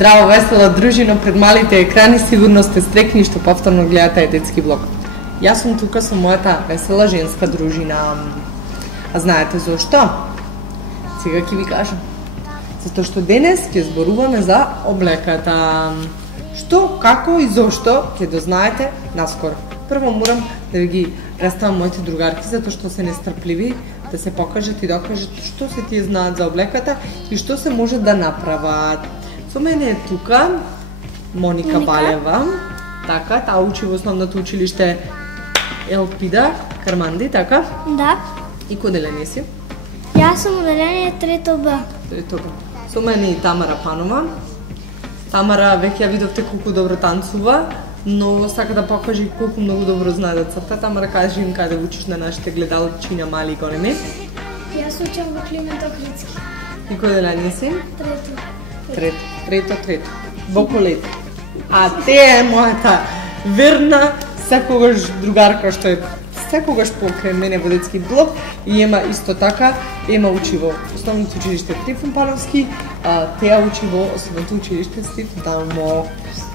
Здраво, весела дружина пред малите екрани, сигурно сте стрекни што повторно гледате детски блог. Јас сум тука со мојата весела женска дружина. А знаете зошто? Сега ќе ви кажам. Затоа што денес ќе зборуваме за облеката. Што, како и зошто ќе дознаете наскоро. Прво морам да ви ги представам моите другарки, затоа што се нестрпливи да се покажат и докажат што се тие знаат за облеката и што се може да направат. Со мене е тука Моника Балева, така, таа учи во основното училиште Елпида, Карманди, така? Да. И кој деление си? Јас сум оделение трето Б. Трето Б. Со мене и Тамара Панова. Тамара веќе ја видовте колку добро танцува, но сака да покаже колку многу добро знае да црта. Тамара, кажи им каде учиш на нашите гледалчиња мали и големи. Јас учам во Климент Охридски. И кој деление си? Трето. Трето. Во колете. А те е мојата верна секогаш другарка што е секогаш покрај мене во детски блог и Ема исто така. Ема учи во основното училиште Трифун Пановски, а теа учи во основното училиште Стив Далмо.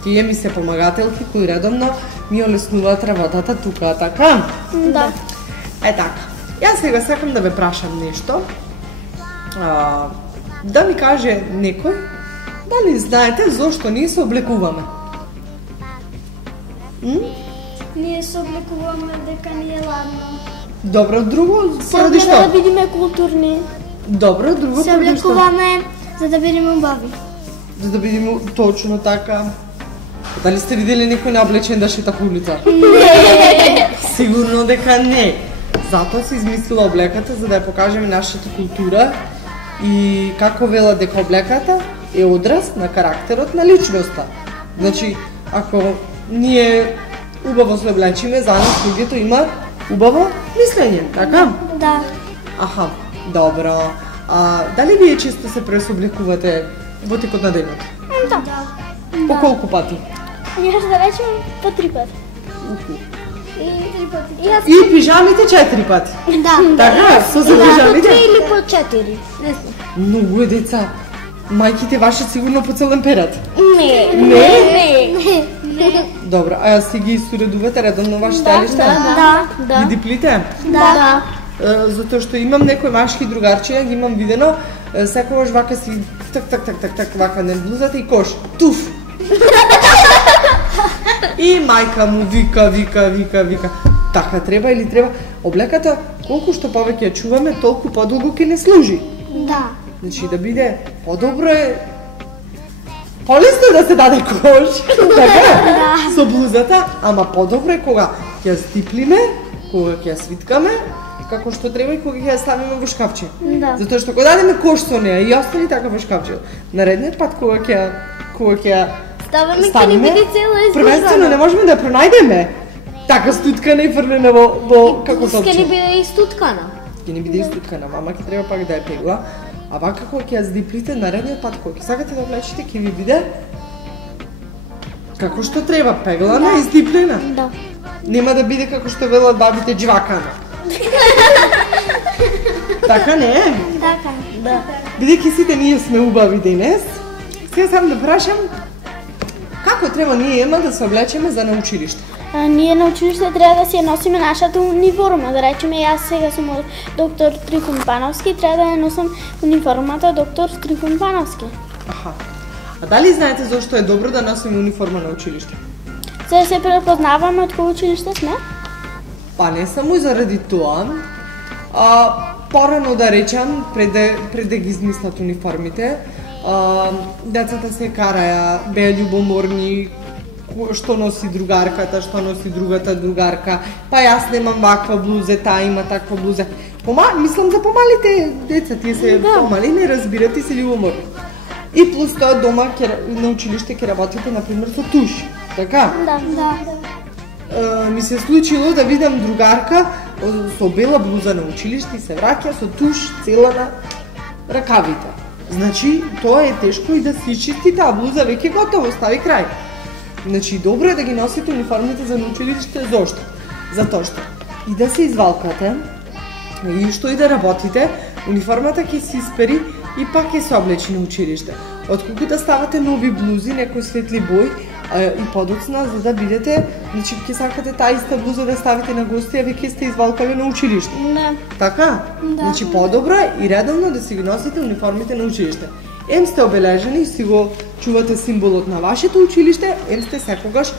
Тие ми се помагателки кои редовно ми олеснуваат работата тука, така? Да. Е така. Јас сега сакам да ве прашам нешто. Да ми каже некој дали знаете зошто ние се облекуваме? Ние се облекуваме дека ни е ладно. Добро, друго, поради што? За да бидеме културни. Добро, друго, Се поради што? облекуваме за да бидеме убави. За да бидеме точно така. Дали сте видели некој наоблечен да шета по улица? Не. Сигурно дека не. Затоа се измислила облеката за да ја покажеме нашата култура и како вела дека облеката е одраз на карактерот на личноста. Значи, ако ние убаво се облечиме, за нас луѓето има убаво мислење, така? Да. Аха, добро. Дали вие често се пресоблекувате во текот на денот? Да. По колку пати? Јас да речем по 3 пати. И 3 пати. И пижамите 4 пати. Да. Така, со се пижамите? По 3 или по 4. Не знам. Многу е деца. Мајките ваши сигурно по целен перат. Не. Не? Добро, а си ги суредувате редовно вашите алишта? Да. Ги диплите? Да. Затоа што имам некои машки другарчиња, ги имам видено, секогаш вака си так, вака не блузата и кош. Туф! И мајка му вика. Така треба или треба? Облеката, колку што повеќе ја чуваме, толку подолго ќе не служи. Да. Значи да биде подобро е полесно да се даде кош, така? Со блузата, ама подобро е кога ќе ја стиплиме, кога ќе ја свиткаме, како што треба и кога ќе ја ставиме во шкафче. Да. Затоа што кога дадеме кош со неа и остани така во шкафче, наредниот пат кога ќе ја Ставаме ќе ни биде цела изложба. првенствено не можеме да ја пронајдеме така стуткана и фрлена во како топче. Ќе ни биде истуткана. Ќе не биде истуткана, мама ќе треба пак да ја пегла. А вака кога ќе ја здиплите наредниот пат кога ќе сакате да облечите ќе ви биде како што треба, пеглана и здиплена. Да. Нема да биде како што велат бабите джвакана. Така не е? Така. Да. Бидејќи сите ние сме убави денес, сега сам да прашам како треба ние Ема да се облечеме за на училиште? Ние на училиште треба да си ја носиме нашата униформа. Да речеме, јас сега сум од доктор Трифун Пановски, треба да ја носам униформата доктор Трифун Пановски. Аха. А дали знаете зошто е добро да носиме униформа на училиште? За да се препознаваме од кој училиште сме? Па не само заради тоа, порано да речам, пред да ги измислат униформите, децата се караја, беа љубоморни, што носи другарката, што носи другата другарка, па јас немам ваква блуза, таа има таква блуза. Мислам за помалите деца, тие се помали, не разбират и се љубоморни. И плюс тоа дома на училиште ќе работите, например, со туш, така? Да. Ми се случило да видам другарка со бела блуза на училиште и се враќа со туш цела на ракавите. Значи, тоа е тешко и да си изчисти таа блуза, веќе готово, стави крај. Значи, добро е да ги носите униформите за на училиште, зошто? Затоа што и да се извалкате, и што и да работите, униформата ќе се испери и пак ќе се облечи на училиште. Отколку да ставате нови блузи, некои светли бои, и подоцна, за да бидете, значи ќе сакате таа иста блуза да ставите на гости, а веќе сте извалкали на училиште. Да. Така? Да. Значи подобро и редовно да си ги носите униформите на училиште. Ем сте обележени и си го чувате символот на вашето училиште, ем сте секогаш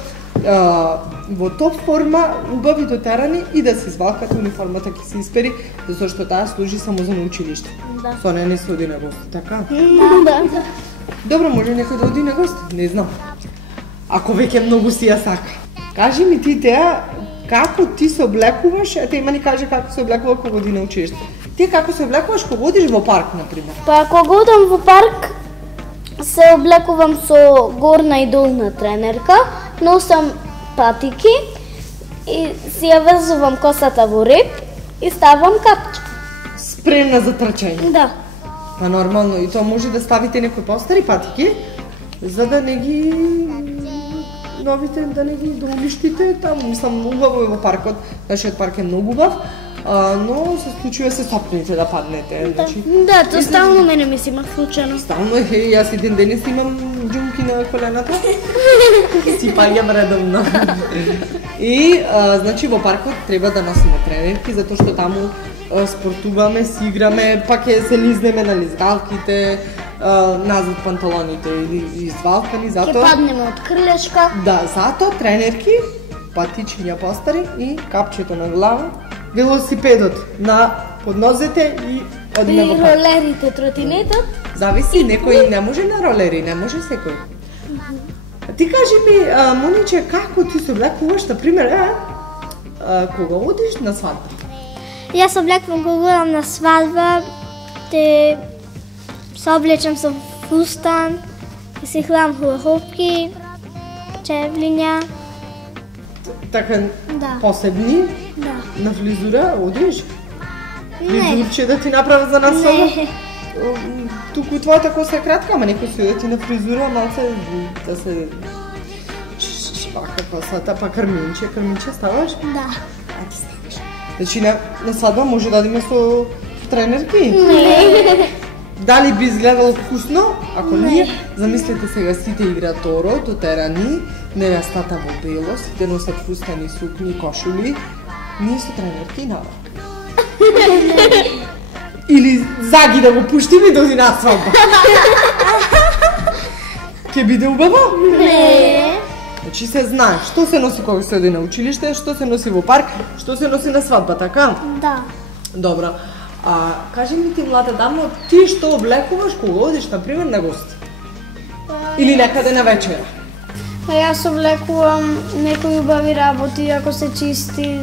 во топ форма, убави дотерани и да се извалкате униформата ќе се испери, затоа што таа служи само за на училиште. Да. Со неа не се оди на гости, така? Да. Добро, може некој да оди на гости, не знам. Ако веќе многу си ја сака. Кажи ми ти, Теа, како ти се облекуваш, те има ни каже како се облекува кога оди на училиште. Ти како се облекуваш кога одиш во парк, например? Па кога одам во парк, се облекувам со горна и долна тренерка, носам патики и си ја врзувам косата во реп и ставам капче. Спремна за трчање. Да. Па нормално, и тоа може да ставите некои постари патики, за да не ги новите, да не ги да уништите таму. Мислам, убаво е во паркот, нашиот парк е многу убав, но се случува се сопните да паднете. Значи, Да, тоа стално мене ми се има случајно. стално е, јас еден денес имам џумки на колената, си паѓам редовно. И, значи, во паркот треба да носиме тренерки, затоа што таму спортуваме, си играме, пак ќе се лизнеме на лизгалките, назад панталоните или извалкани, Ќе затоа... паднеме од крилешка. Да, затоа тренерки, патичиња постари и капчето на глава, велосипедот на поднозете и И одиме во парк. ролерите, тротинетот. Зависи, некој не може на ролери, не може секој. Ти кажи ми, Мониче, како ти се облекуваш, например, кога одиш на свадба? Јас се облекувам кога одам на свадба, те се облечам со фустан, и си хвалам хубавки, чевлиња. Така, Да. посебни, Да. на фризура одиш? Не. Фризурче да ти направат за нас Не. свадба? Туку твојата коса е кратка, ама некој си оде ти на фризура, малце да се швака косата, па крминче ставаш? Да. А ти ставиш. Значи на свадба може да одиме со тренерки? Дали би изгледало вкусно? Ако не, замислете сега сите играат торо, дотерани, невестата во бело, сите носат фустани, сукни, кошули, ние со тренерки навак. Или заги да го пуштиме и да оди на свадба. Ке биде убаво? Не. Значи се знае што се носи кога се оди на училиште, што се носи во парк, што се носи на свадба, така? Да. Добро. Кажи ми ти, млада дама, ти што облекуваш кога одиш, например, на гости? Или некаде на вечера? Па јас облекувам некои убави работи, ако се чисти,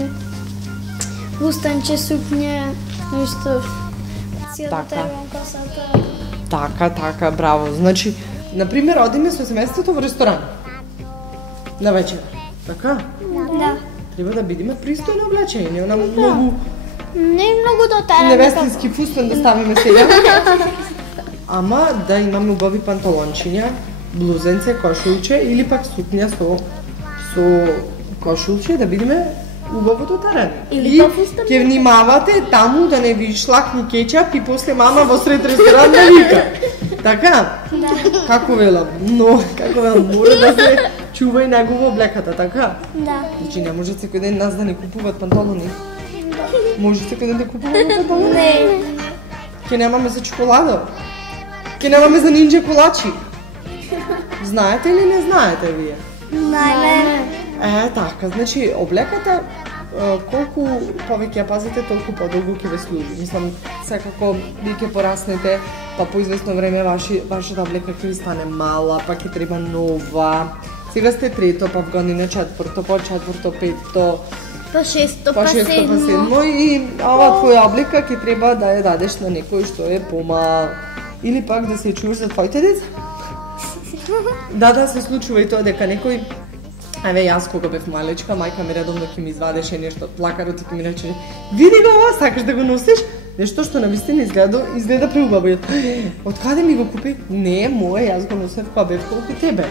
фустанче, сукње, нешто. Си Така. дотерувам косата. Така, браво. Значи, например, одиме со семејството во ресторан. На вечера. Така? Да. Треба да бидеме пристојно облечени, она многу Не е многу дотерано. невестински фустан да ставиме сега. Ама да имаме убави панталончиња, блузенце, кошулче или пак сукња со кошулче да бидеме убаво дотерани. Или И па фустан. ќе внимавате таму да не ви шлакни кетчап и после мама во сред ресторан да вика. Така? Да. Како велам? Но, како велам, мора да се чува и негово облеката, така? Да. Значи не може секој ден нас да ни купуваат панталони. Може секој ден да купуваме панталони. Не. Ке немаме за чоколада. Ке немаме за нинџа колачи. Знаете или не знаете вие? Најме. Така, значи облеката колку повеќе ја пазите, толку подолго ќе ве служи. Мислам, секако ви ќе пораснете, па по известно време вашата облека ќе ви стане мала, па ќе треба нова. Сега сте трето, па в година четврто, па четврто, петто, Па шесто, па па шесто, па седмо. седмо и ова твоја облека ќе треба да ја дадеш на некој што е помал. Или пак да се чуваш за твоите деца. Да, се случува и тоа дека некој јас кога бев малечка, мајка ми редовно ќе ми извадеше нешто од плакарот и ќе ми рече: "Види го ова, сакаш да го носиш?" Нешто што навистина изгледа преубаво. Од каде ми го купи? Не, мое, јас го носев кога бев колку тебе.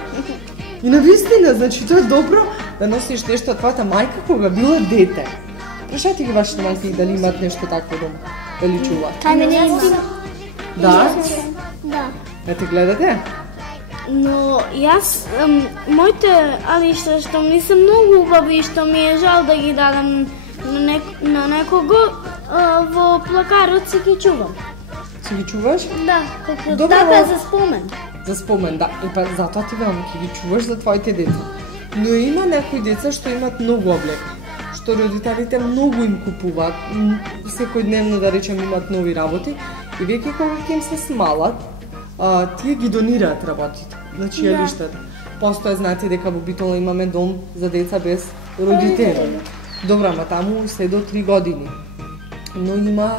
И навистина, значи тоа е добро да носиш нешто од твојата мајка кога била дете. Прашајте ги вашите мајки дали имаат нешто такво дома, дали чуваат. Кај мене има. Да? Да. Ете гледате? Но јас, моите алишта што ми се многу убави и што ми е жал да ги дадам на некого, во плакарот си ги чувам. Си ги чуваш? Да, како Добро. така за спомен. За спомен, да. И па затоа ти велам, ќе ги чуваш за твоите деца. Но има некои деца што имат многу облека, што родителите многу им купуваат, секојдневно да речем имат нови работи и веќе кога ќе им се смалат, тие ги донираат работите. Значи алиштата. Постоја знаете дека во Битола имаме дом за деца без родители. Добро, ама таму се до 3 години. Но има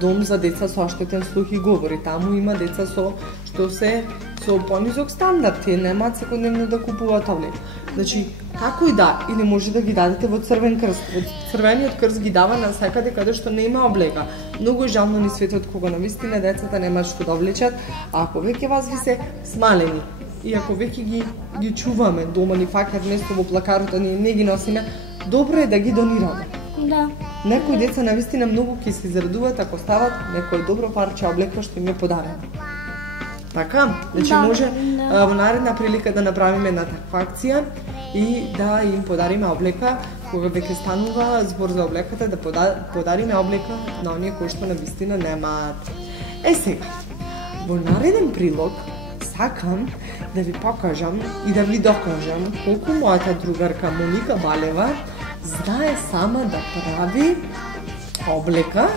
дом за деца со оштетен слух и говори. Таму има деца што се со понизок стандард, тие немаат секојдневно да купуваат облека. Значи, како и да, или може да ги дадете во Црвен крст. Во Црвениот крст ги дава на секаде каде што не има облека. Многу е жално ни светот кога навистина децата немаат што да облечат, а ако веќе вас ви се смалени и ако веќе ги чуваме дома, ни фаќат место во плакарот, а ние не ги носиме, добро е да ги донираме. Да. Некои деца навистина многу ќе се израдуваат ако стават некој добро парче облека што им е подарено. Така, значи може во наредна прилика да направиме една таква акција и да им подариме облека, кога веќе станува збор за облеката, да подариме облека на оние кои што навистина немаат. Сега, во нареден прилог сакам да ви покажам и да ви докажам колку мојата другарка Моника Балева знае сама да прави облека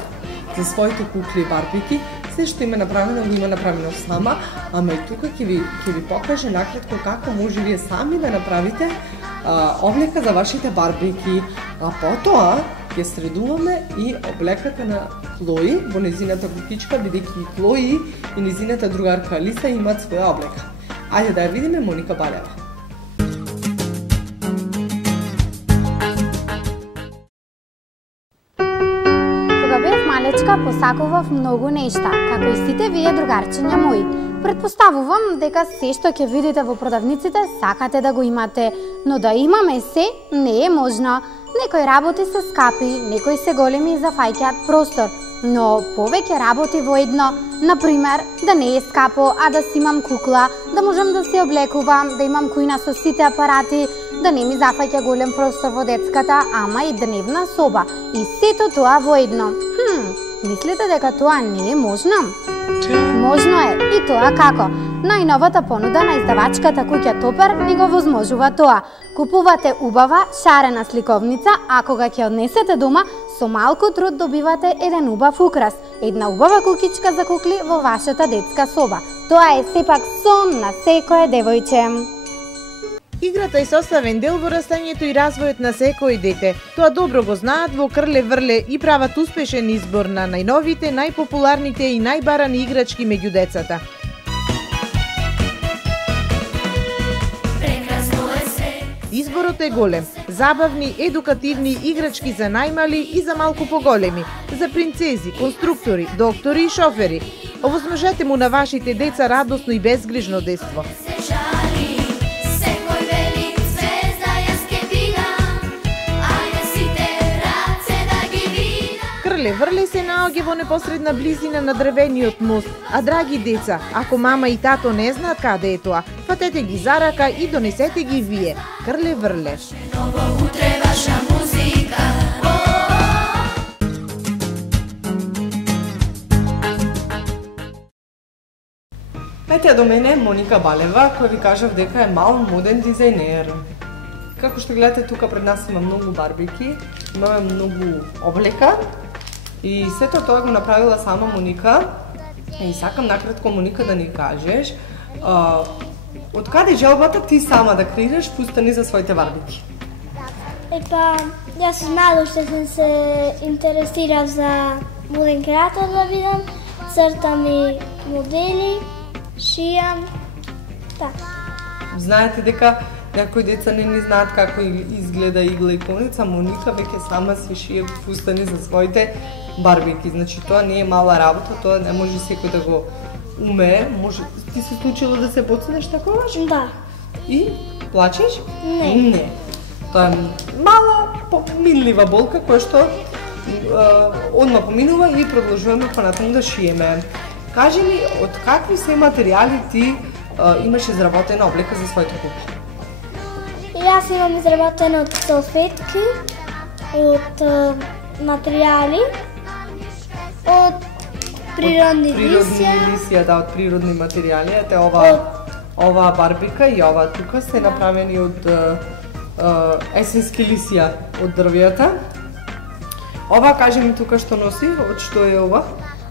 за своите кукли и барбики. Се што има направено, го има направено сама, ама и тука ќе ви покаже накратко како може вие сами да направите облека за вашите барбики. А потоа ќе средуваме и облеката на Клои во незината кукичка, бидејќи и Клои и незината другарка Алиса имаат своја облека. Ајде да ја видиме Моника Балева. Посакував многу нешта, како и сите вие другарчиња мои. Предпоставувам дека се што ќе видите во продавниците сакате да го имате, но да имаме се не е можно. Некои работи се скапи, некои се големи и зафаќаат простор, но повеќе работи во едно, например, да не е скапо, а да си имам кукла, да можам да се облекувам, да имам кујна со сите апарати, да не ми зафаќа голем простор во детската, ама и дневна соба. И сето тоа во едно. Мислите дека тоа не е можно? Можно е, и тоа како? Најновата понуда на издавачката куќа Топер ни го возможува тоа. Купувате убава, шарена сликовница, а кога ќе однесете дома, со малку труд добивате еден убав украс, една убава кукичка за кукли во вашата детска соба. Тоа е сепак сон на секое девојче. Играта е составен дел во растањето и развојот на секој дете. Тоа добро го знаат во Крле Врле и прават успешен избор на најновите, најпопуларните и најбарани играчки меѓу децата. Изборот е голем. Забавни, едукативни играчки за најмали и за малку поголеми, за принцези, конструктори, доктори и шофери. Овозможете му на вашите деца радосно и безгрижно детство. Крле Врле се наоѓа во непосредна близина на дрвениот мост, а драги деца, ако мама и тато не знаат каде е тоа, фатете ги за рака и донесете ги вие. Крле Врле. Ете до мене Моника Балева, која ви кажав дека е мал моден дизајнер. Како што гледате, тука пред нас има многу барбики, имаме многу облека и сето тоа го направила сама Моника. И сакам накратко, Моника, да ни кажеш од каде желбата ти сама да креираш фустани за своите барбики? Епа, јас мало што сум се интересирав за моден креатор да видам, цртам и модели, шијам, така. Знаете дека некои деца не знаат како изгледа игла и коница, Моника веќе сама си шие фустани за своите барбики. Значи тоа не е мала работа, тоа не може секој да го умее. Може ти се случило да се поцнеш такова? Да. И плачеш? Не. Не. Тоа е мала, поминлива болка која што одма поминува и продолжуваме понатаму да шиеме. Кажи ми, од какви се материјали ти имаш изработена облека за своите кукли? Јас имам изработено од салфетки, од материјали, од природни лисија. Да, од природни материјали. Ете ова барбика и ова тука се направени од есенски лисија од дрвјата. Ова, кажи ми тука што носи, од што е ова?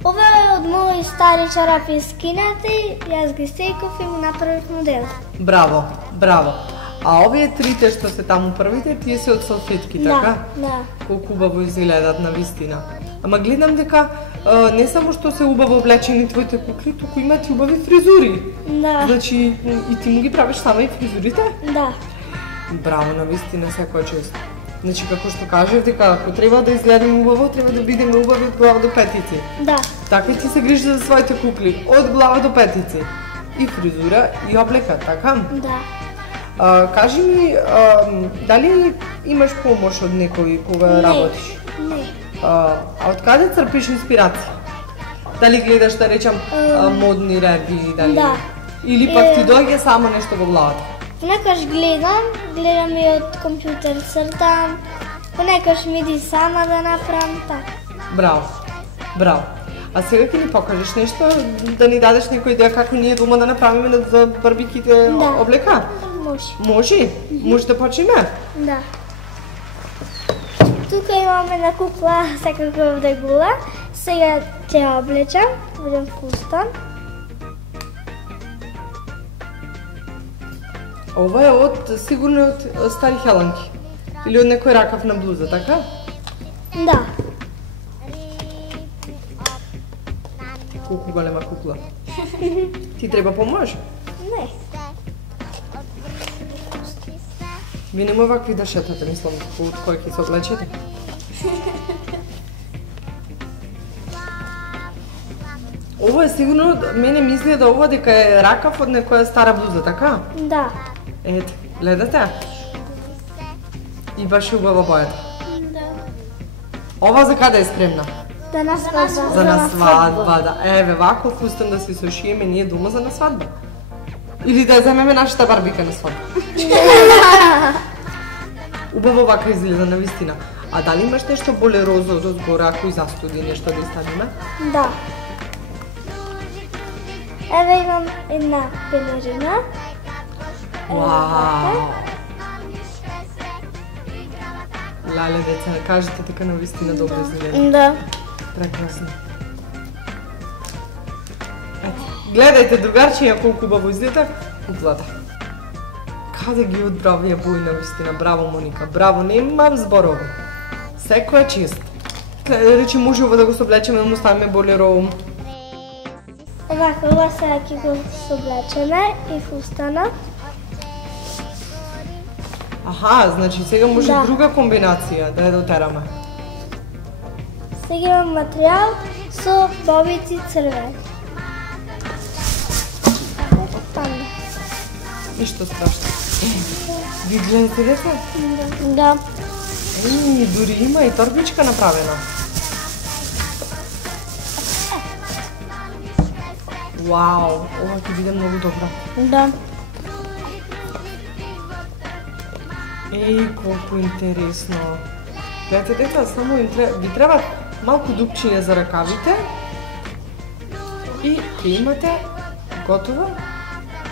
Ова е од мои стари чарапи скинати, јас ги секов и му направив модел. Браво, браво. А овие трите што се таму првите, тие се од салфетки, така? Да. Колку убаво изгледат на вистина. Ама гледам дека не само што се убаво облечени твоите кукли, туку имат и убави фризури. Да. Значи, и ти му ги правиш сама и фризурите? Да. Браво, на вистина, секоја чест. Значи, како што кажев, дека ако треба да изгледаме убаво, треба да бидеме убави од глава до петици. Да. Така и ти се грижиш за своите кукли, од глава до петици. И фризура, и облека, така? Да. Кажи ми, дали имаш помош од некој кога работиш? Не. А од каде црпиш инспирација? Дали гледаш, да речам, модни реви, дали? Да. Или пак ти доаѓа само нешто во главата? Понекаш гледам и од компјутер цртам, понекаш ми иди сама да направам, така. Браво, браво. А сега ќе ни покажеш нешто, да ни дадеш некоја идеја како ние дома да направиме за барбиките облека? Може. Може? Може да почнеме? Да. Тука имаме една кукла, секако да гула. Сега ќе ја облечам, будем фустан. Ова е од, сигурно од стари хеланки. Или од некој ракавна блуза, така? Да. Колку голема кукла. Ти треба помош? Не. Ви нема вакви да шетате, мислам, од кој ќе се облечете. Ова е сигурно, мене мисли да ова дека е ракав од некоја стара блуза, така? Да. Ете, гледате? И баш убава бојата. Да. Ова за каде е спремна? Да на свадба. За на свадба, да. Еве, вако фустан да си сошиеме ние дома за на свадба. Или да земеме нашата барбика на свадба. Убаво вака изгледа на вистина. А дали имаш нешто болерозо од згора, ако застуди нешто да изставиме? Да. Еве имам една пелерина. Вау! Леле, деца, кажете дека на вистина добро изгледа. Да. Прекрасно. Гледајте, другарчиња, колку убаво изгледа куклата. Каде ги одбрави ја бој на вистина? Браво, Моника, браво, немам зборови. Секоја чест. Речи, може ова да го соблечеме, да му ставиме болеро. Овако, ова сега ќе го соблечеме и фустана. Аха, значи сега може Да. друга комбинација да ја дотераме. Сега имам материјал со бобици црвени. Таму. Ништо страшно. Ви гледате, деца? Да. Дури има и торбичка направена. Вау, ова ќе биде многу добро. Да. Колку интересно. Гледате, деца, само ви треба малку дупчиња за ракавите и ќе имате готова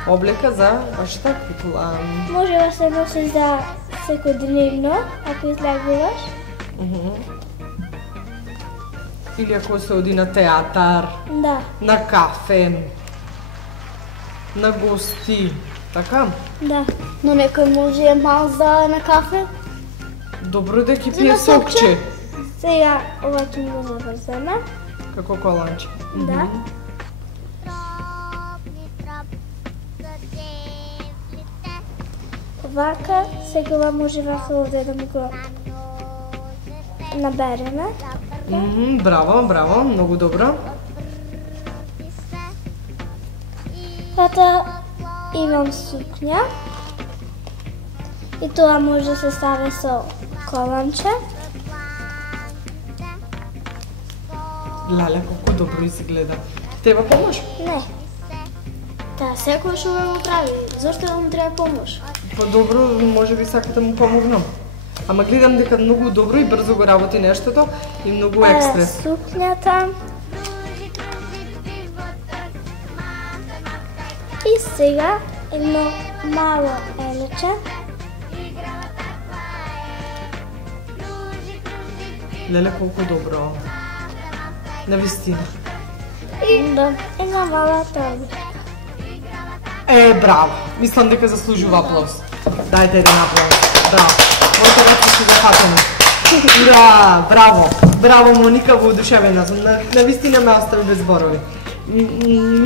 облека за вашата кукла. Може да се носи за секојдневно, ако излегуваш. Или ако се оди на театар, Да. на кафе, на гости, така? Да. Но некој може мал за на кафе. Добро да ќе За пие на сокче. сокче. Сега ова ќе го заврземе. Како коланче. Да. Вака, сега може вака овде да му го набереме. Браво, браво, многу добро. Пата имам сукња. И тоа може да се стави со коланче. Леле, колку добро изгледа. Треба помош? Не. Та, секој што го прави, зашто да му треба помош? Па добро, може би сака да му помогнам. Ама гледам дека многу добро и брзо го работи нештото и многу екстра. Сукњата. И сега едно мало елече. Леле, колку добро. Навистина. И една мала торба. Браво! Мислам дека заслужува аплауз. Дајте еден аплауз. Браво. Моите ръце се запатени. Ура! Браво! Браво, Моника, воодушевена сум. Навистина ме остави без зборови.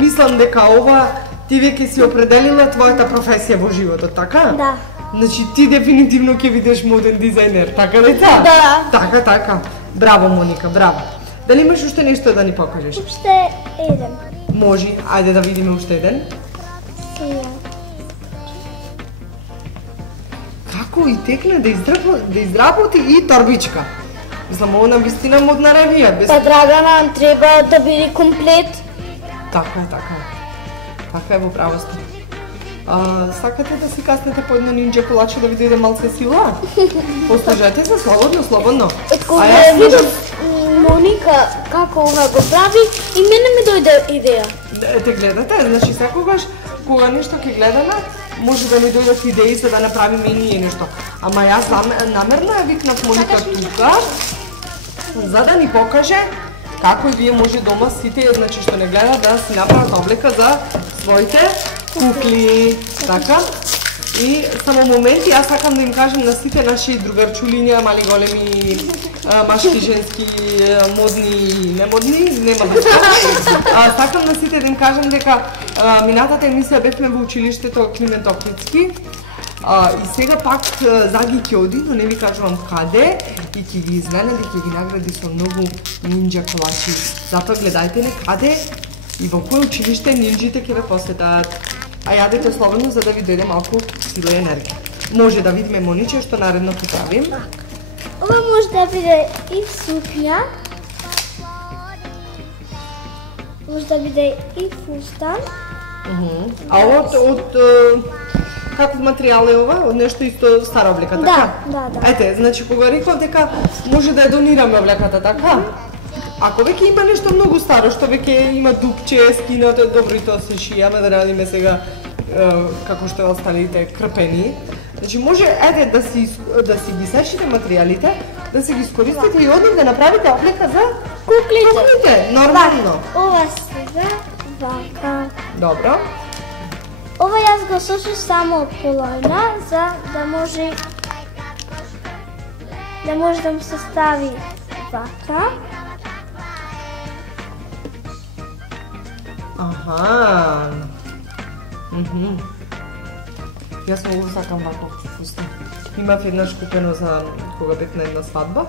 Мислам дека ова ти веќе си определила твојата професија во животот, така? Да. Значи ти дефинитивно ќе бидеш моден дизајнер, така деца? Да. Така, така. Браво, Моника, браво. Дали имаш уште нешто да ни покажеш? Уште еден. Може, ајде да видиме уште еден. Сега. Како и текне да изработи и торбичка. Мислам, ова навистина модна ревија. Па Драгана, треба да биде комплет. Така е, така е. Така е, во право сте. Сакате да си каснете по едно нинџа колаче да ви дојде малце сила? Послужете се, слободно, слободно. Кога видов Моника како ова го прави, и мене ми дојде идеја. Те гледате, значи секогаш кога нешто ќе гледаме, може да ни дојдат идеи за да направиме и ние нешто. Ама јас намерно ја викнав Моника тука, за да ни покаже како и вие може дома сите, значи што не гледат, да си направат облека за своите кукли, така? И само момент, јас сакам да им кажем на сите наши другарчулиња, мали големи, машки, женски, модни, немодни, нема да сакам на сите да им кажем дека минатата емисија бевме во училиштето Климент Охридски и сега пак заги ќе оди, но не ви кажувам каде и ќе ги изненади, ќе ги награди со многу нинџа колачи. Затоа гледајте не каде и во кој училиште нинџите ќе ве посетат. А јадете слободно за да ви дојде малку сила и енергија. Може да видиме Мониче што наредно ќе правим. Ова може да биде и сукња. Може да биде и фустан. А од каков материјал е ова? Од нешто исто стара облека, така? Да. Ете, значи кога реков дека може да ја донираме облеката, така? Ако веќе има нешто многу старо, што веќе има дупче, скинато, добро и тоа се шијаме да радиме сега како што останалите крпени. Значи може да си ги сешите материјалите, да се ги искористите и од нив да направите облека за куклите. Нормално. Ова сега вака. Добро. Ова јас го сошив само половина за да може да му се стави вака. Аха. Јас многу сакам ваков фустан. Имав еднаш купено за кога бев на една свадба.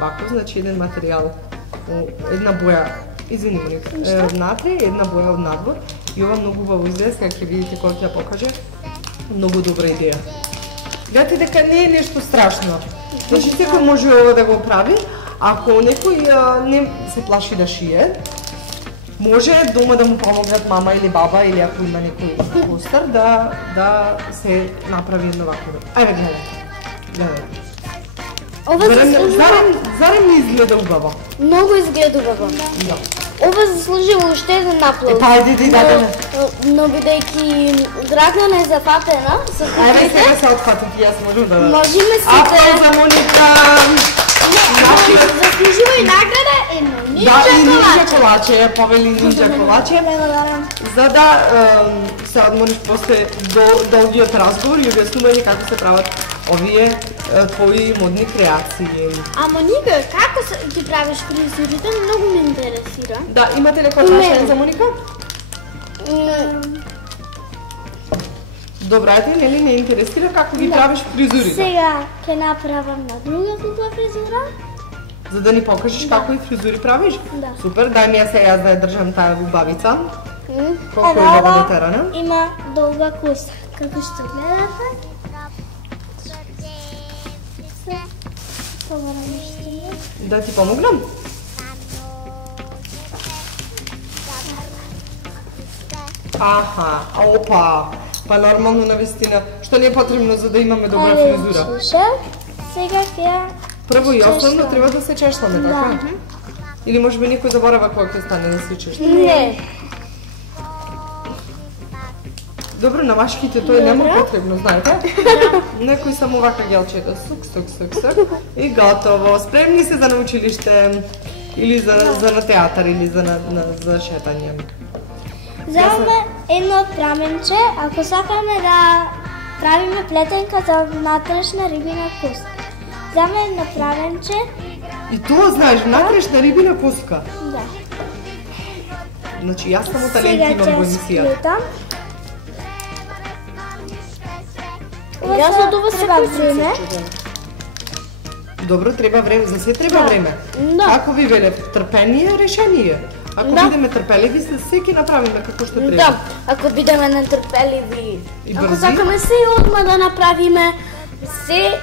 Ваков, значи еден материјал, една боја, извини Моника, внатре, една боја од надвор. И ова многу убаво изгледа, сега ќе видите кога ќе ја покаже. Многу добра идеја. Гледате дека не е нешто страшно. Значи секој може ова да го прави, ако некој не се плаши да шие, може дома да му помогнат мама или баба или ако има некој костар да се направи едно вакво. Ајде гледај. Ова Зарем не изгледа убаво? Многу изгледа убаво. Да. Ова заслужува уште еден аплауз. Па ајде да. Но бидејќи Драгана е запатена со куклите. Ајде сега се отфатам, јас можам да. Можеме сите. Аплауз за Моника. Заслужува и награда едно нинџа колаче, повели нинџа колаче. За да се одмориш после долгиот разговор и објаснување како се прават овие твои модни креации. А Моника, како ги правиш фризурите? Многу ме интересира. Да, имате ли кој прашање за Моника? Добра, нели ме интересира како ги правиш фризурите? Сега ќе направам на друга кукла фризура. За да ни покажеш како и фризури правиш? Да. Супер, дај ми ја сега да ја држам таа убавица. Колку е добро дотерана? Има долга коса. Како што гледате? Да ти помогнам? Аха, опа. Па нормално навистина, што не е потребно за да имаме добра фризура. Сега ќе Прво и основно треба да се чешваме, така? Или може би некој заборава кога ќе стане да се чешва? Не. Добро, на машките тоа нема потребно, знаете? Некој само вака гелчета, сук, и готово. Спремни се за на училиште, или за на театар, или за шетање. Земаме едно праменче, ако сакаме да правиме плетенка за натрешна рибина коска. Земаме едно праменче. И тоа знаеш, натрешна рибина коска? Да. Значи, јас само таленти имам во емисија. Јас од ова се време. Добро, треба време, за се треба време. Да. Ако ви веле трпение, решение. Ако бидеме трпеливи, се ќе направиме како што треба. Да, ако бидеме нетрпеливи, И ако брзи. сакаме се одма да направиме, се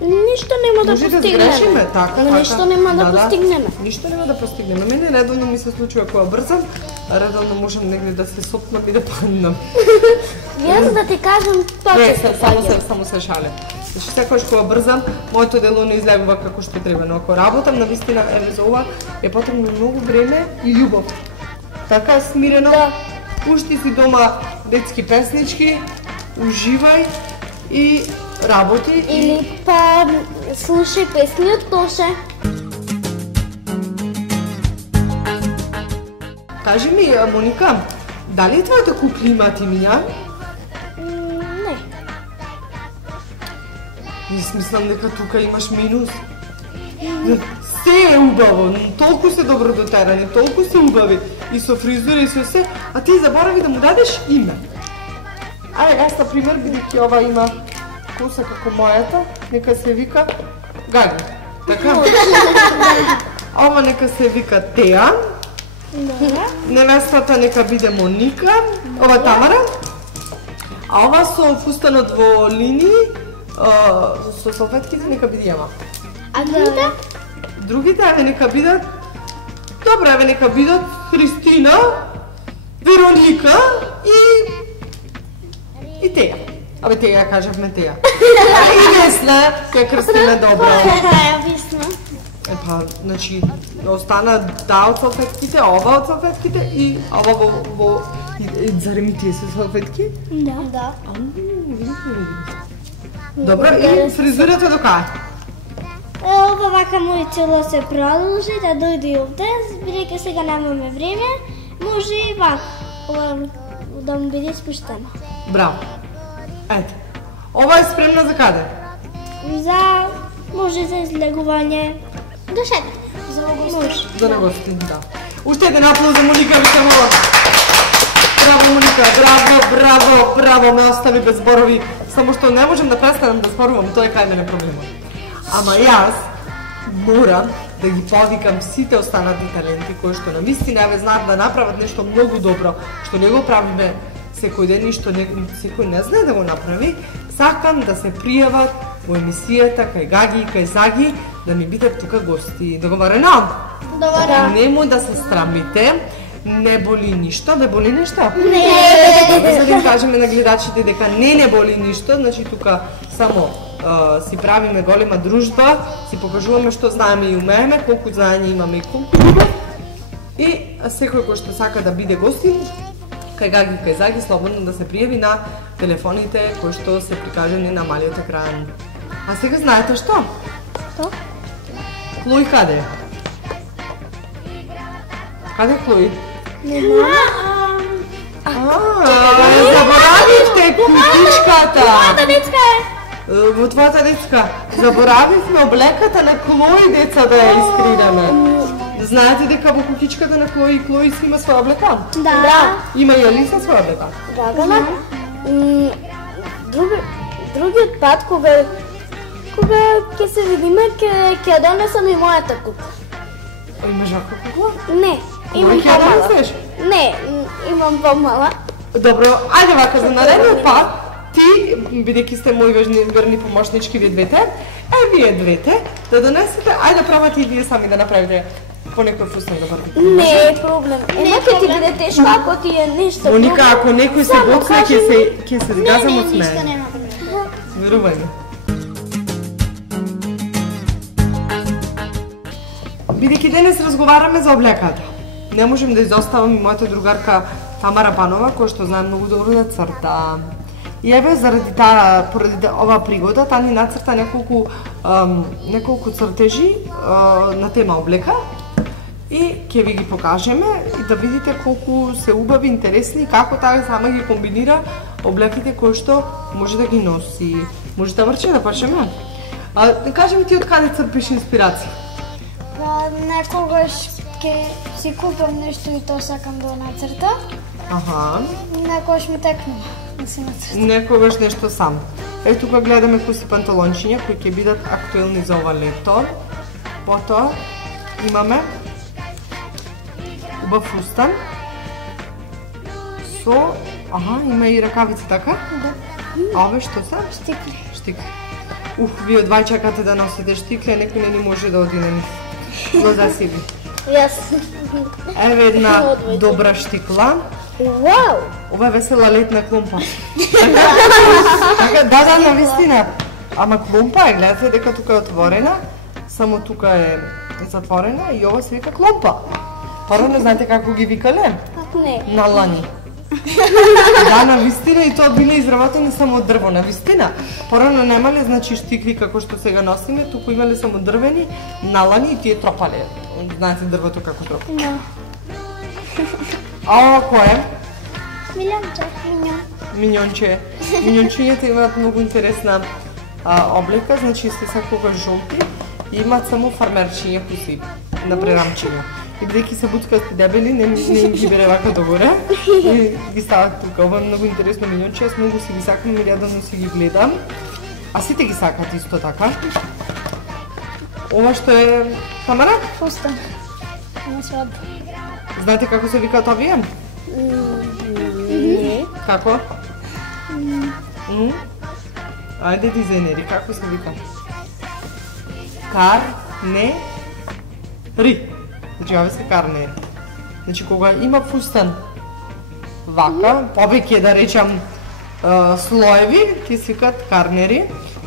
ништо нема да Може да постигнеме. сгрешиме, така. Ништо нема да постигнеме. Ништо нема да постигнеме. Мене редовно ми се случува кога брзам, а редовно можам негде да се сопнам и да паднам. Јас да ти кажам Не, почесто само се шале. Значи секогаш кога брзам, моето дело не излегува како што треба, но ако работам, навистина еве за ова е потребно многу време и љубов. Така смирено, пушти си дома детски песнички, уживај и работи. Или па слушај песни од Тоше. Кажи ми, Моника, дали е твојата кукли имаат имиња? Не. Јас мислам дека тука имаш минус. Се е убаво, толку се добро дотерани, толку се убави и со фризура и со се, а ти заборави да му дадеш име. Ајде, јас на пример, бидејќи ова има коса како мојата, нека се вика Гаги. Така? Ова нека се вика Теа. Невестата нека биде Моника, ова Тамара. А ова со фустанот во линии, со салфетките нека биде Јама. А другите? Другите еве нека бидат, добро еве нека бидат Христина, Вероника и Теја. Абе Теја ја кажавме Теја. И Весна, ќе крстиме добро. Висна. Па, значи, остана да од салфетките, ова од салфетките и ова во зарем и тие се салфетки? Да. Добро, и фризурата до кај? Ова вака мој цело се продолжи да дојде овде, бидејќи сега немаме време, може и вака, ова да му биде спуштено. Браво. Ете. Ова е спремна за каде? Може за излегување. Да шетне. Може. За на гости, да. Уште еден аплауз за Моника, ви се молам. Браво, Моника, браво, ме остави без зборови. Само што не можам да престанам да зборувам, тоа е кај мене проблемот. Ама јас морам да ги повикам сите останати таленти кои што навистина еве знаат да направат нешто многу добро, што не го правиме секој ден и што секој не знае да го направи. Сакам да се пријават во емисијата кај Гаги и кај Заги да ми бидат тука гости. Договорено? Добро. Нему да се срамите. Не боли ништо, бе боли нешто? Не. За да им кажеме на гледачите дека не боли ништо, значи тука само си правиме голема дружба, си покажуваме што знаеме и умееме, колку знаење имаме и колку љубов. И секој кој што сака да биде гостин, кај Гаги, кај Заги, слободно да се пријави на телефоните кои што се прикажани на малиот екран. А сега знаете што? Што? Клој каде е? Каде е Клој? Не знам. Заборавивте кутичката! Мојата дечка е. Во твојата детска, заборавивме облеката на Клој, деца, да ја искрираме. Знаете дека во кукичката на Клој и Клој си има своја облека? Да. Има и Алиса своја облека? Драгана, другиот пат кога ќе се видиме, ќе донесам и мојата кукла. Имаш жака кукла? Не, имам Ќе ја помала. донесеш? Не, имам помала. Добро, ајде вака за наредниот пат, ти, бидејќи сте мои верни помошнички вие двете, вие двете, да донесете, ајде да пробате и вие сами да направите по некој фустан да врви. Не е проблем. Ќе ти биде тешко ако ти е нешто. Моника, ако некој се боцне, ќе се газам од Ништо мене. нема проблем. Верувај ми. Бидејќи денес разговараме за облеката, не можем да изоставам и мојата другарка Тамара Панова, која што знае многу добро да црта. И еве поради оваа пригода, таа ни нацрта неколку цртежи на тема облека и ќе ви ги покажеме и да видите колку се убави, интересни и како таа сама ги комбинира облеките кои што може да ги носи. Може да врче да почнеме? Да кажем ти од каде црпиш инспирација? Некогаш ќе си купам нешто и то сакам да го нацрта. Аха. Некогаш ми текнува да се нацрта. Некогаш нешто сам. Е, тука гледаме кои панталончиња кои ќе бидат актуелни за ова лето. Потоа имаме убав фустан со... Аха, има и ракавици, така? Да. А ове што се? Штикли. Штикли. Вие двај чакате да носите штикли, а некој не ни може да оди на нив. Го засиби. Јас. Еве една добра штикла. Вау! Ова е весела летна клумпа. Да, навистина. Ама клумпа е, гледате дека тука е отворена, само тука е затворена и ова се вика клумпа. Порано знаете како ги викале? Не. Налани. Да, навистина и тоа биле изработени само од дрво, навистина. Порано немале, значи штикли како што сега носиме, туку имале само дрвени, налани и тие тропале. Знаете дрвото како тропа. Да. А ова кој е? Милионче, миньон. Миньонче. Миньончињата имаат многу интересна облека, значи се секогаш жолти и имаат само фармерчиња кои на прерамчиња. И бидејќи се буцкаат дебели, не им ги бере вака догоре и ги стават тука. Ова е многу интересно миньонче, јас многу си ги сакам и редовно си ги гледам. А сите ги сакат исто така. Ова што е Тамара? Фустан. На свадба. Знаете како се викаат овие? Не. Како? Ајде дизајнери, како се вика? Карнери. Значи, овие се карнери. Значи, кога има фустан вака, повеќе да речам слоеви, ти се викаат карнери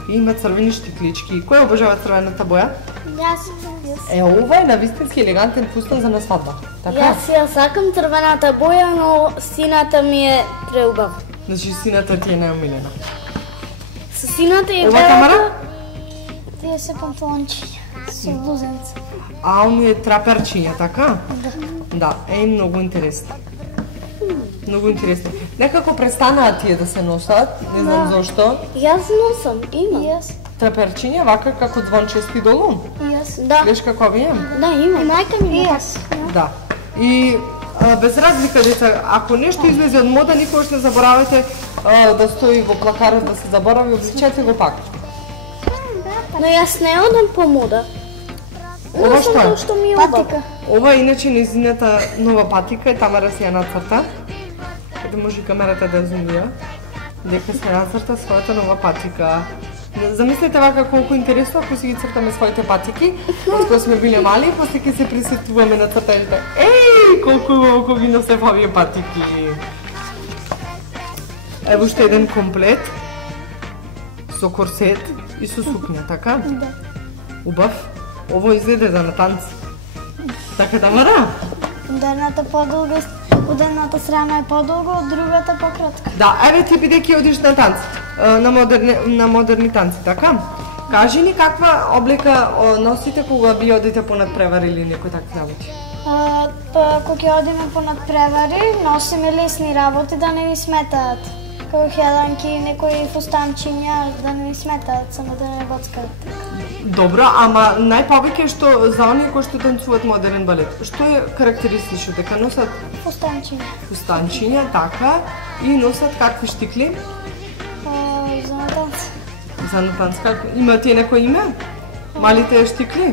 и има црвени штиклички. Кој обожава црвената боја? Јас. Ова е навистински елегантен фустан за на свадба. Така? Јас ја сакам црвената боја, но сината ми е преубава. Значи, сината ти е најомилена. Со сината и Ова Тамара? Тие се панталончиња со блузенца. А, оно е траперчиња, така? Да, е многу интересно. Многу интересно. Некако престанаа тие да се носат, не знам зошто. Јас носам, имам. Јас. Траперчиња вака како звончести долун. Јас. Да, Гледаш како вие? да, имам. И мајка ми јас. Да. И без разлика деца, ако нешто излезе од мода, никогаш не заборавате да стои во плакарот да се заборави, обличете го пак. Но јас не одам по мода. Ова што е? Тоа што ми е убаво. Патика. Ова е иначе нејзината нова патика, Тамара си ја нацрта. Каде може камерата да зумира, дека се нацрта својата нова патика. Замислете вака колку интересно ако си ги цртаме своите патики, од кога сме биле мали, после ќе се присетуваме на цртањето. Еј, колку убаво кога ги носев овие патики. Ево уште еден комплет со корсет и со сукња, така? Да. Убав. Ово изгледа за на танци. Така, Тамара? Едната подолга, од едната страна е подолго, од другата пократка. Да, еве ти бидејќи одиш на танци, на модерни танци, така? Кажи ни каква облека носите кога ви одите по надпревари или некои такви работи? Кога ќе одиме по надпревари, носиме лесни работи да не ни сметаат. Како хеданки, некои фустанчиња да не ни сметаат, само да не боцкаат. Добро, ама најповеќе што за оние кои што танцуваат модерен балет, што е карактеристично дека носат Фустанчиња. фустанчиња, така, и носат какви штикли? За на танц. За на танц, има тие некој име? Малите штикли?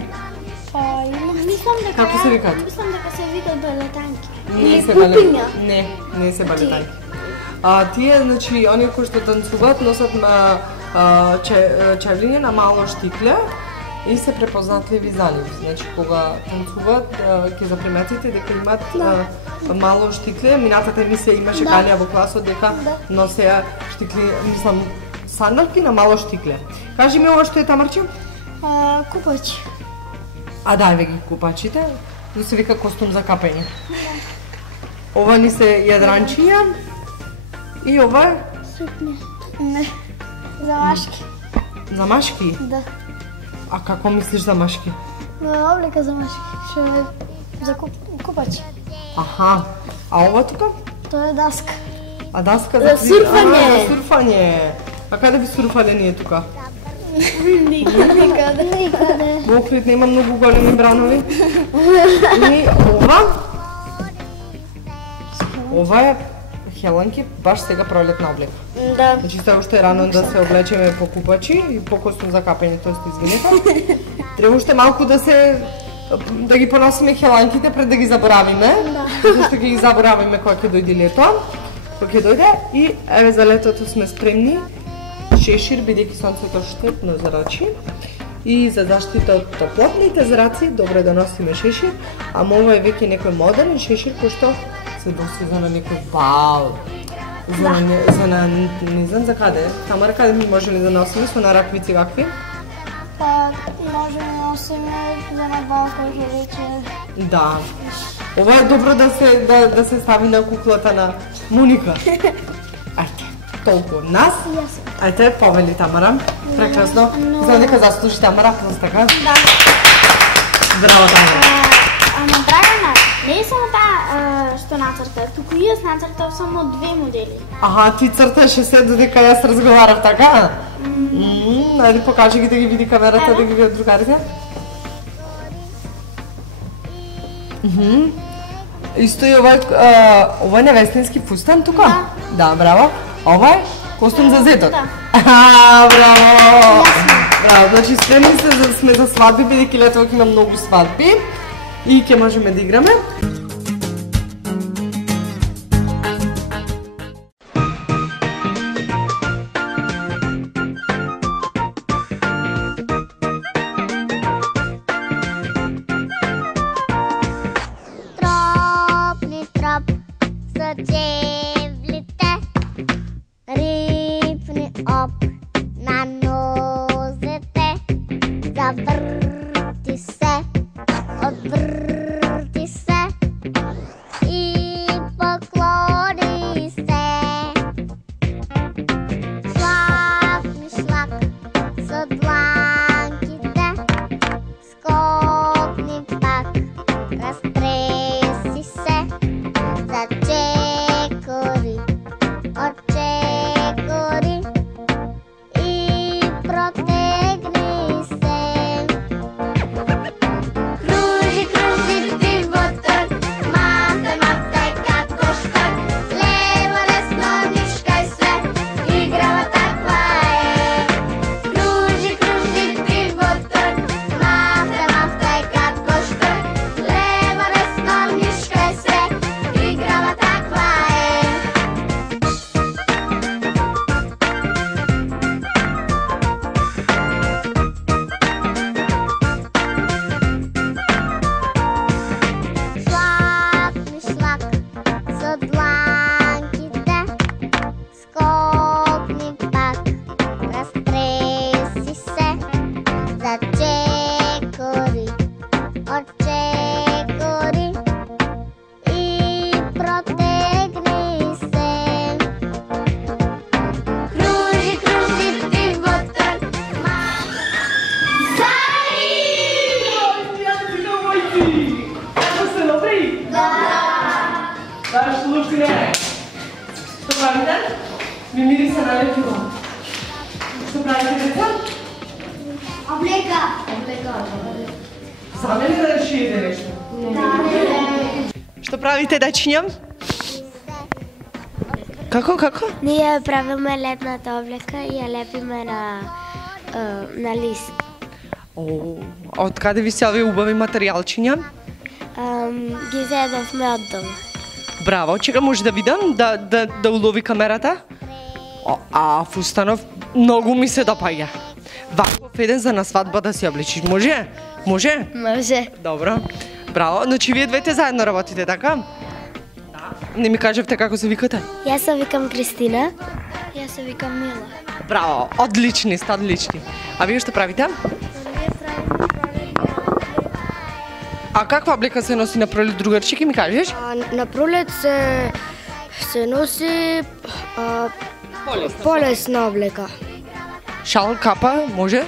Има. Мислам дека Како се викаат? Мислам дека се викаат балетанки. Не се пупиња. Не се балетанки. Тие, значи, оние кои што танцуваат носат чевлиња на мало штикле и се препознатливи за нив. Значи кога танцуваат, ќе заприметите дека имаат мало штикле. Минатата емисија имаше Калија во класот дека носеа штикли, мислам, сандалки на мало штикле. Кажи ми ова што е, Тамарче? Купачи. А дај ги купачите, да се вика костум за капење. Ова ни се јадранчија и ова е? Сукње. Не. За машки. За машки? Да. А како мислиш за машки? Облека за машки. Што е за купачи. Аха. А ова тука? Тоа е даска. А даска за сурфање. За сурфање. А каде би сурфале ние тука? Никаде. Во Охрид нема многу големи бранови. И ова е Хеланки, баш сега пролетна облека. Да. Значи сега уште е рано да се облечеме по купачи и по костум за капење, тоа сте извинете. Треба уште малку да ги поносиме хеланките пред да ги заборавиме. Зашто ќе ги заборавиме кога ќе дојде лето. Кога ќе дојде и еве за летото сме спремни. Шешир, бидејќи сонцето штетно зарачи. И за заштита од топлотните зраци, добро е да носиме шешир, ама ова е веќе некој модерен шешир кој што се носи за на некој бал. Не знам за каде. Тамара, каде ми може ли да носиме со на раквици вакви? Па може да носиме за на бал кој ќе рече. Да. Ова е добро да се стави на куклата на Моника. Ајде, толку од нас. Ајде, повели Тамара. Прекрасно. Знам дека заслужи Тамара, просто така. Да. Браво, Тамара. Ама Драгана, не е само таа што нацрта, туку и јас нацртав само 2 модели. Аха, ти црташе се додека јас разговарав, така? Ајде, покажи ги да ги види камерата, да ги видат другарите. Исто и ова е невестински фустан тука? Да, браво. Ова е костум за зетот? Да. Браво! Браво, значи спремни сме за свадби, бидејќи летово ќе има многу свадби и ќе можеме да играме. Ми мириса на лепило. Што правите, деца? Облека. Саме ли да шиете нешто? Што правите, дечиња? Како? Ние правиме летната облека и ја лепиме на лист. Од каде ви се овие убави материјалчиња? Ги зедовме од дом. Браво, чека може да видам, да улови камерата? А фустанов многу ми се допаѓа. Ваков еден за на свадба да си обличиш. Може? Може? Може. Добро. Браво. Значи вие двете заедно работите, така? Да. Не ми кажете како се викате? Јас се викам Кристина. Јас се викам Мила. Браво. Одлични сте, одлични. А вие што правите? А каква облека се носи на пролет, другарче, ке ми кажеш? На пролет се носи полесна облека. Шал, капа, може?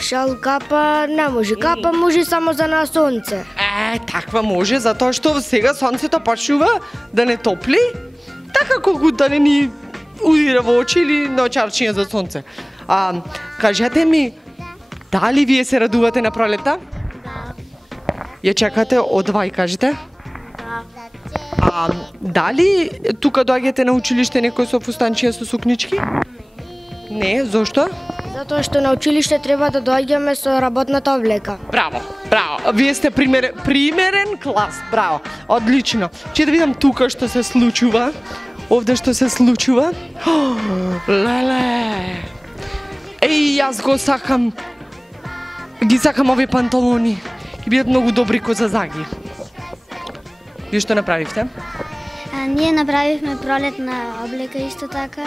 Шал, капа не може. Капа може само за на сонце. Таква може, затоа што сега сонцето почнува да не топли, така колку да не ни удира во очи или наочарчиња за сонце. Кажете ми, дали вие се радувате на пролета? Ја чекате одва и кажете? Да. Дали тука доаѓате на училиште некој со фустанчија со сукнички? Не, зошто? Затоа што на училиште треба да доаѓаме со работната облека. Браво, браво. Вие сте примерен клас. Браво. Одлично. Че да видам тука што се случува. Овде што се случува. Леле. Јас го сакам. Ги сакам овие панталони. Ќе бидат многу добри ко за заги. Вие што направивте? Ние направивме пролетна облека исто така.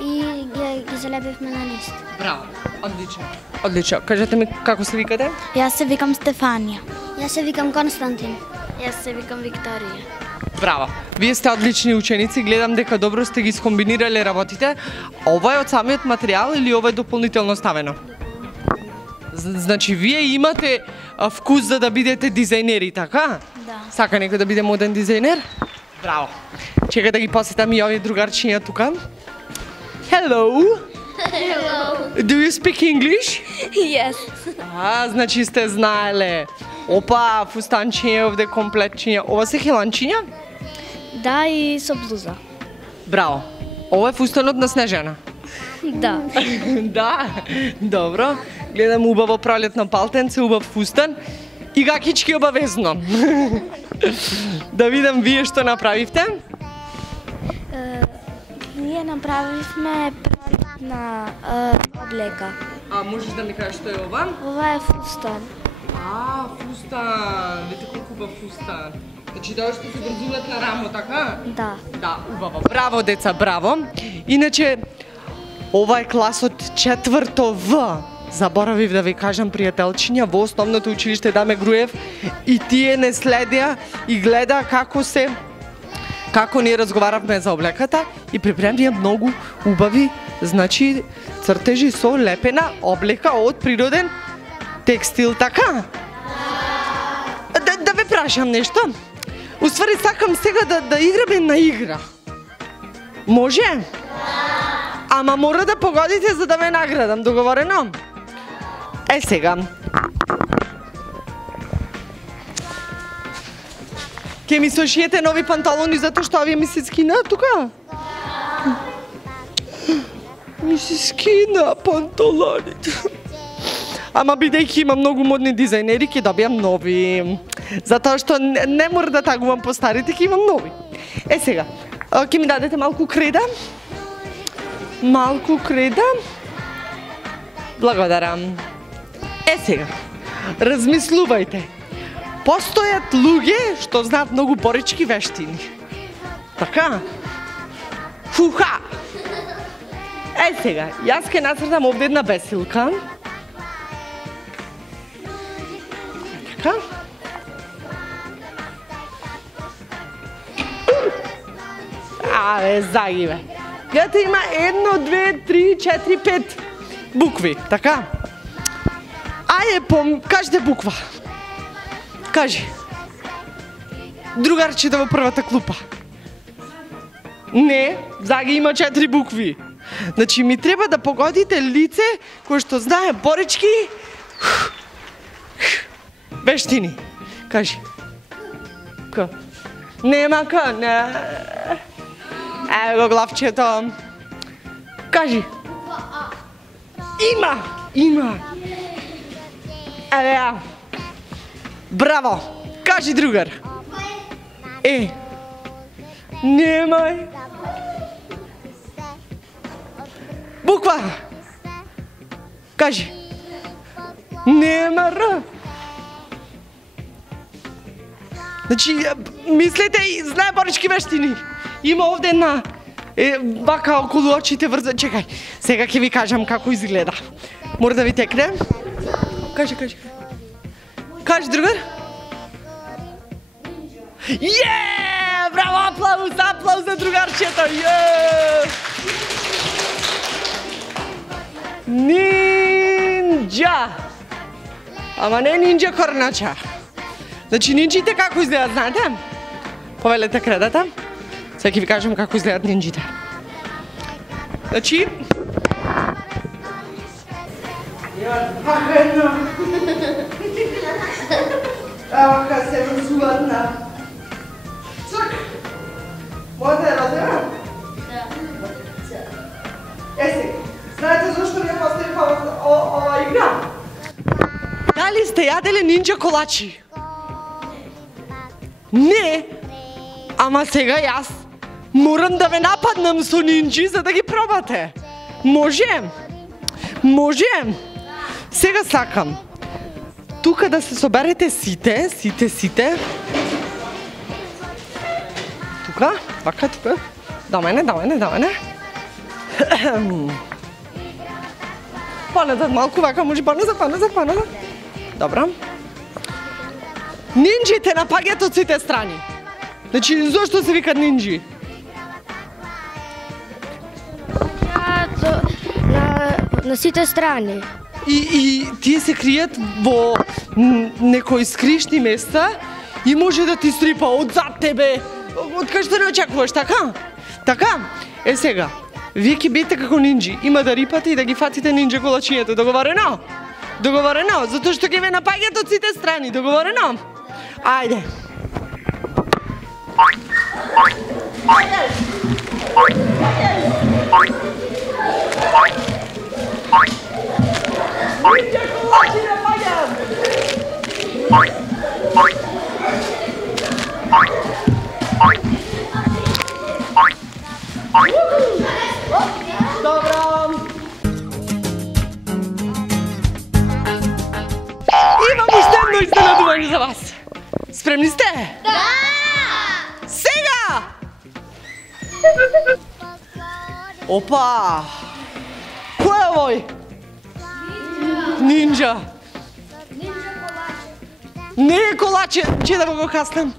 И ги залепивме на лист. Браво, одлично. Одлично. Кажете ми како се викате? Јас се викам Стефанија. Јас се викам Константин. Јас се викам Викторија. Браво. Вие сте одлични ученици, гледам дека добро сте ги скомбинирале работите. Ова е од самиот материјал или ова е дополнително ставено? Значи вие имате вкус за да бидете дизајнери, така? Да. Сака некој да биде моден дизајнер? Браво. Чека да ги посетам и овие другарчиња тука. Hello. Hello. Do you speak English? Yes. Значи сте знаеле. Опа, фустанчиња овде комплетчиња. Ова се хеланчиња? Да, и со блуза. Браво. Ова е фустанот на Снежана. Да. Да, добро. Гледам убаво пролетно палтенце, убав фустан и гакички обавезно. Да видам вие што направивте? Ние направивме пролетна облека. Можеш да ми кажеш што е ова? Ова е фустан. Фустан. Видите колку убав фустан. Значи тоа што се врзуват на рамо, така? Да. Да, убаво. Браво, деца, браво. Иначе, ова е класот 4 В. Заборавив да ви кажам, пријателчиња, во основното училиште Даме Груев и тие не следеа и гледа како ние разговаравме за облеката и припремија многу убави, значи, цртежи со лепена облека од природен текстил, така? Да ве прашам нешто? Уствари, сакам сега да играме на игра. Може? Ама мора да погодите за да ве наградам, договорено? Сега. Ке ми сошиете нови панталони затоа што овие ми се скина тука? Ми се скина панталоните. Ама бидејќи има многу модни дизајнери, ќе добијам нови. Затоа што не мора да тагувам по старите, ќе имам нови. Сега, ќе ми дадете малку креда? Малку креда? Благодарам. Сега, размислувајте. Постојат луѓе што знаат многу борички вештини. Така? Фуха! Сега, јас ке нацртам овде една бесилка. Така? Загиве. Гледате, има 1, 2, 3, 4, 5 букви, така? Кажете буква. Кажи. Другарчето во првата клупа. Не, заги има 4 букви. Значи ми треба да погодите лице кое што знае борички вештини. Кажи. К. Нема К, не. Ево главчето. Кажи. Има. Еве ја. Браво. Кажи, другар. Немај. Буква. Кажи. Нема Р. Значи, мислете и знае Борички вештини. Има овде една вака околу очите врза. Чекај, сега ќе ви кажам како изгледа. Мора да ви текне. Кажи. Кажи, другар. Браво, аплауз за другарчето. Нинджа. Ама не нинджа корнача. Значи нинджите како изгледат, знаете? Повелете кредата. Сега ќе ви кажем како изгледат нинджите. Значи... Вака едно. Вака се разуватна. Цак. Може да ја разумем? Да. Сега, знаете зашто не поставим ова игра? Дали сте јаделе нинджа колачи? Не, ама сега јас морам да ве нападнам со нинджи за да ги пробате. Може? Сега сакам тука да се соберете сите. Тука, вака тука. Да мене. Поназад малку, вака може поназад. Добра. Нинджите напаѓаат од сите страни. Значи, зошто се викат нинджи? На сите страни. И тие се кријат во некои скришни места и може да ти стрипа одзад тебе, од кај што не очекуваш, така? Така? Сега, вие ќе бидете како нинджи, има да рипате и да ги фатите нинджа колачињето, договорено? Договорено, затоа што ќе ве напаѓаат од сите страни, договорено? Ајде. Нинджа колачи напаѓаат! Добро! Имам уште едно изненадување за вас. Спремни сте? Да! Сега! Опа! Кој е овој? Нинджа. Не е колаче, че да го каснем.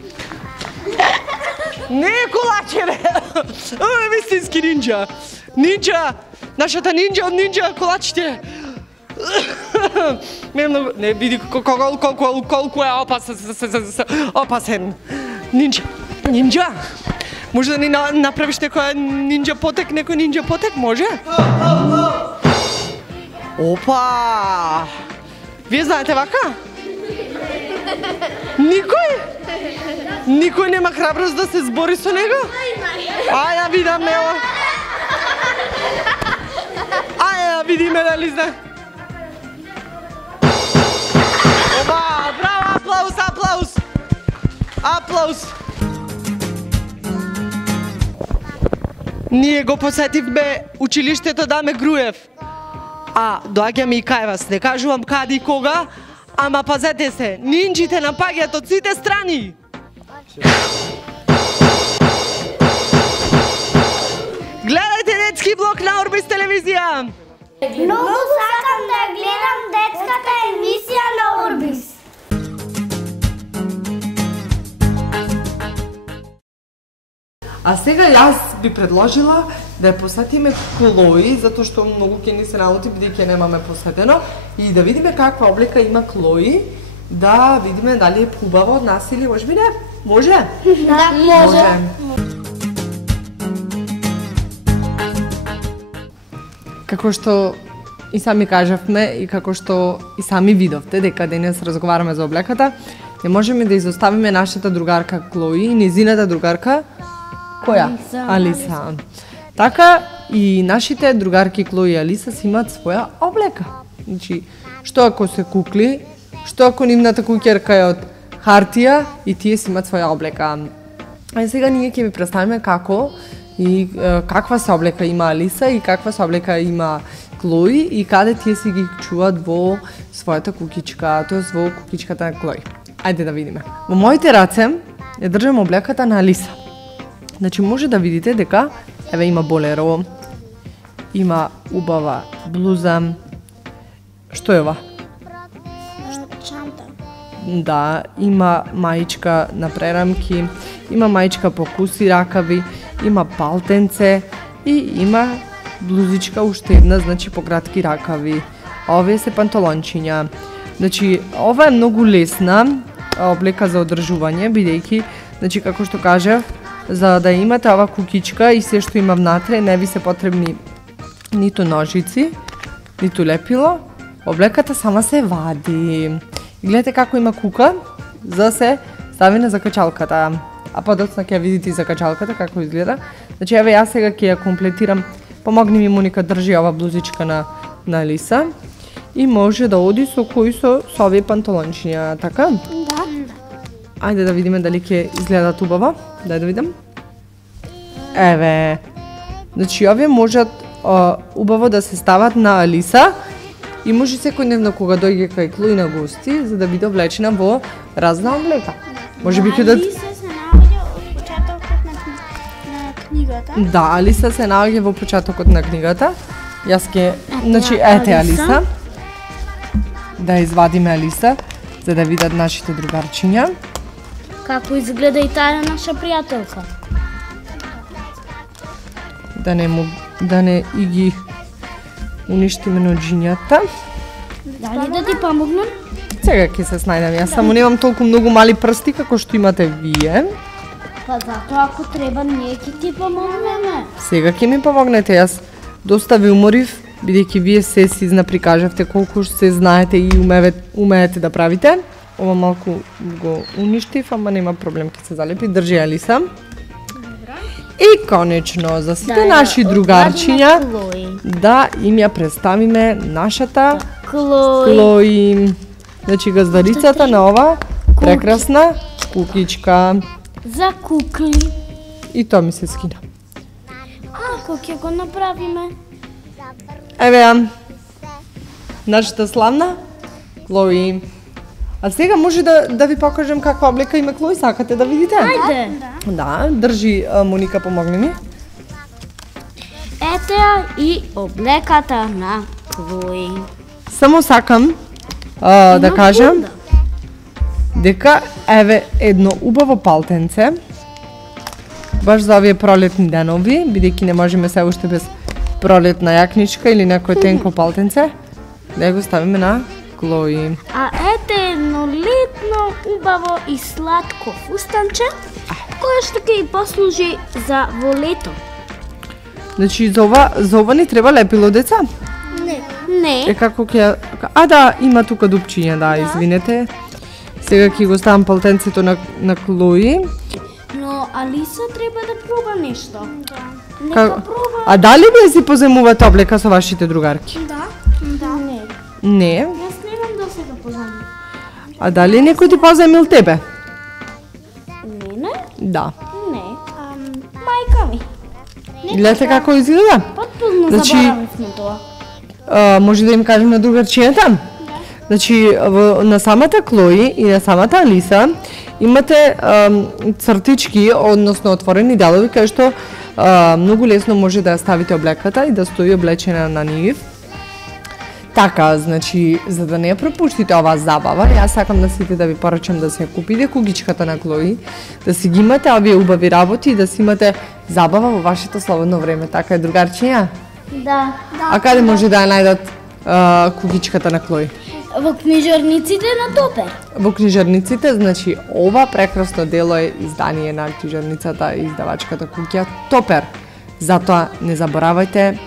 Не е колаче, бе! Ова е вистински нинджа. Нинджа! Нашата нинджа од нинджа колачите. Не види колку е опасен. Нинджа. Може да ни направиш некој нинджа потек, може? Опа! Вие знаете вака? Никој нема храброст да се збори со него? Ај да видам него. Ај да видиме дали зна. Опа, браво, аплауз. Ние го посетивме училиштето Даме Груев. А доаѓаме и кај вас, не кажувам каде и кога, ама пазете се, нинджите напаѓаат од сите страни. Гледајте детски блок на Орбис телевизија. Многу сакам да гледам детската емисија на Орбис. А сега јас би предложила да ја посетиме Клои, затоа што многу ќе ни се налути бидејќи немаме посетено, и да видиме каква облека има Клои, да видиме дали е хубаво од нас или можеби не. Може? Да, може. Како што и сами кажавме и како што и сами видовте дека денес разговараме за облеката, не можеме да изоставиме нашата другарка Клои и незината другарка која? Алиса. Така и нашите другарки Клои и Алиса си имаат своја облека. Значи, што ако се кукли, што ако нивната куќерка е од хартија и тие си имаат своја облека. А сега ние ќе ви представиме како и каква се облека има Алиса и каква се облека има Клои и каде тие си ги чуваат во својата кукичка, тоест во кукичката на Клои. Ајде да видиме. Во моите раце ја држам облеката на Алиса. Значи може да видите дека еве има болеро, има убава блуза. Што е ова? Чанта. Да, има маичка на прерамки, има маичка по куси ракави, има палтенце и има блузичка уште една, значи по кратки ракави. Овие се панталончиња. Значи, ова е многу лесна облека за одржување, бидејќи, значи како што кажав, за да имате ова кукичка и се што има внатре, не ви се потребни ниту ножици, ниту лепило. Облеката сама се вади. И гледате како има кука за да се стави на закачалката. А подоцна ќе видите и закачалката како изгледа. Значи еве јас сега ќе ја комплетирам. Помогни ми Моника, држи ова блузичка на Алиса. И може да оди со кои со овие панталончиња, така? Да. Ајде да видиме дали ќе изгледат убаво. Дај да видам. Еве. Значи овие можат убаво да се стават на Алиса. И може секојдневно кога дојде кај Клои на гости, за да биде облечена во разна облека. Може би да... Алиса се наоѓа од почетокот на книгата. Да, Алиса се наоѓа во почетокот на книгата. Јас ќе... Значи, ете Алиса. Да извадиме Алиса, за да видат нашите другарчиња. Како изгледа и таа наша пријателка. Да не и ги уништиме ноџињата. Дали да ти помогнам? Сега ќе се снајдам. Јас само немам толку многу мали прсти како што имате вие. Па затоа ако треба ние ќе ти помогнеме. Сега ќе ми помогнете. Јас доста ви уморив, бидејќи вие се си прикажавте колку се знаете и умеете да правите. Ова малку го уништив, ама нема проблем, ќе се залепи. Држи Алиса. И конечно, за сите наши другарчиња, да им ја представиме нашата Клои. Значи газдарицата на ова прекрасна кукичка. За кукли. И тоа ми се скина. Ако ќе го направиме? Еве ја, нашата славна Клои. А сега може да ви покажем каква облека има Клои, сакате да видите? Ајде. Да, држи Моника, помогни ми. Ете ја и облеката на Клои. Само сакам да кажам дека еве едно убаво палтенце, баш за овие пролетни денови, бидејќи не можеме се уште без пролетна јакничка или некој тенко палтенце, да го ставиме на Клои. А ете едно летно, убаво и сладко фустанче, кое што ќе и послужи за во лето. Значи за ова ни треба лепило, деца? Не. Е како ќе... А да, има тука дупчиња, да, извинете. Сега ќе го ставам палтенцето на Клои. Но Алиса треба да проба нешто. Нека проба. А дали вие си поземувате облека со вашите другарки? Да. Не. Не. Јас немам да се го поземам. А дали некој ти поземил тебе? Не. Да. Не. Мајка ми. Гледате како изгледа? Потпуно Значи, заборавивме тоа. Може да им кажем на другарчијата? Значи, на самата Клои и на самата Алиса имате цртички, односно отворени делови, кај што многу лесно може да ја ставите облеката и да стои облечена на нив. Така, значи, за да не ја пропуштите оваа забава, јас сакам да сите да ви порачам да се ја купите кугичката на Клои, да си ги имате овие убави работи и да си имате забава во вашето слободно време. Така е, другарчиња? Да. А каде може да ја најдат кугичката на Клои? Во книжарниците на Топер. Во книжарниците, значи, ова прекрасно дело е издание на книжарницата и издавачката куќа Топер. Затоа не заборавајте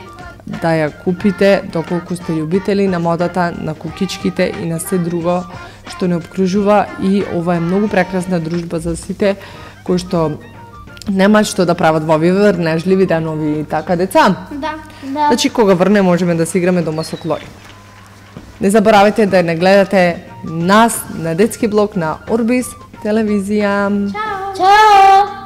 да ја купите доколку сте љубители на модата, на кукичките и на се друго што не обкружува, и ова е многу прекрасна дружба за сите кои што немаат што да прават во овие врнежливи денови, така, деца? Да. Значи, кога врне можеме да се играме дома со Клои. Не заборавајте да не гледате нас на детски блог на Орбис телевизија. Чао!